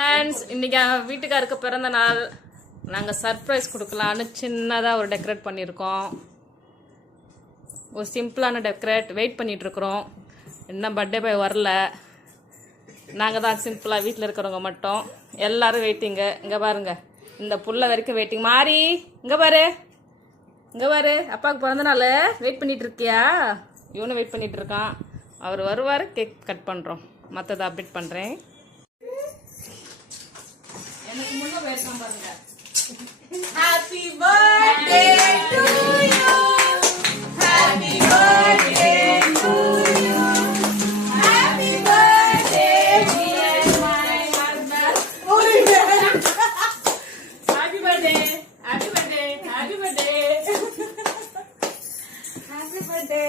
Friends, இன்னைக்கு வீட்டுக்காருக்கு பிறந்த நாள். நாங்கள் சர்ப்ரைஸ் கொடுக்கலான்னு சின்னதாக ஒரு டெக்கரேட் பண்ணியிருக்கோம். ஒரு சிம்பிளான டெக்கரேட் வெயிட் பண்ணிகிட்ருக்குறோம். இன்னும் பர்த்டே பாய் வரல. நாங்கள் தான் சிம்பிளாக வீட்டில் இருக்கிறவங்க மட்டும் எல்லோரும் வெயிட்டிங்க. இங்கே பாருங்க, இந்த புள்ள வரைக்கும் வெயிட்டிங். மாறி இங்கே பாரு, இங்கே பாரு, அப்பாவுக்கு பிறந்த நாள் வெயிட் பண்ணிகிட்டு இருக்கியா? இவனும் வெயிட் பண்ணிகிட்டு இருக்கான். அவர் வருவார், கேக் கட் பண்ணுறோம். மற்றதை அப்டேட் பண்ணுறேன். எனக்கு முன்ன வெல்கம் பாருங்க. Happy birthday to you, happy birthday to you, happy birthday dear my husband. Happy birthday, happy birthday, happy birthday, happy birthday.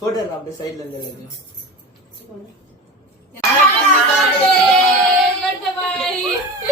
Photo அப்படியே சைடுல இருந்து Happy birthday, birthday boy.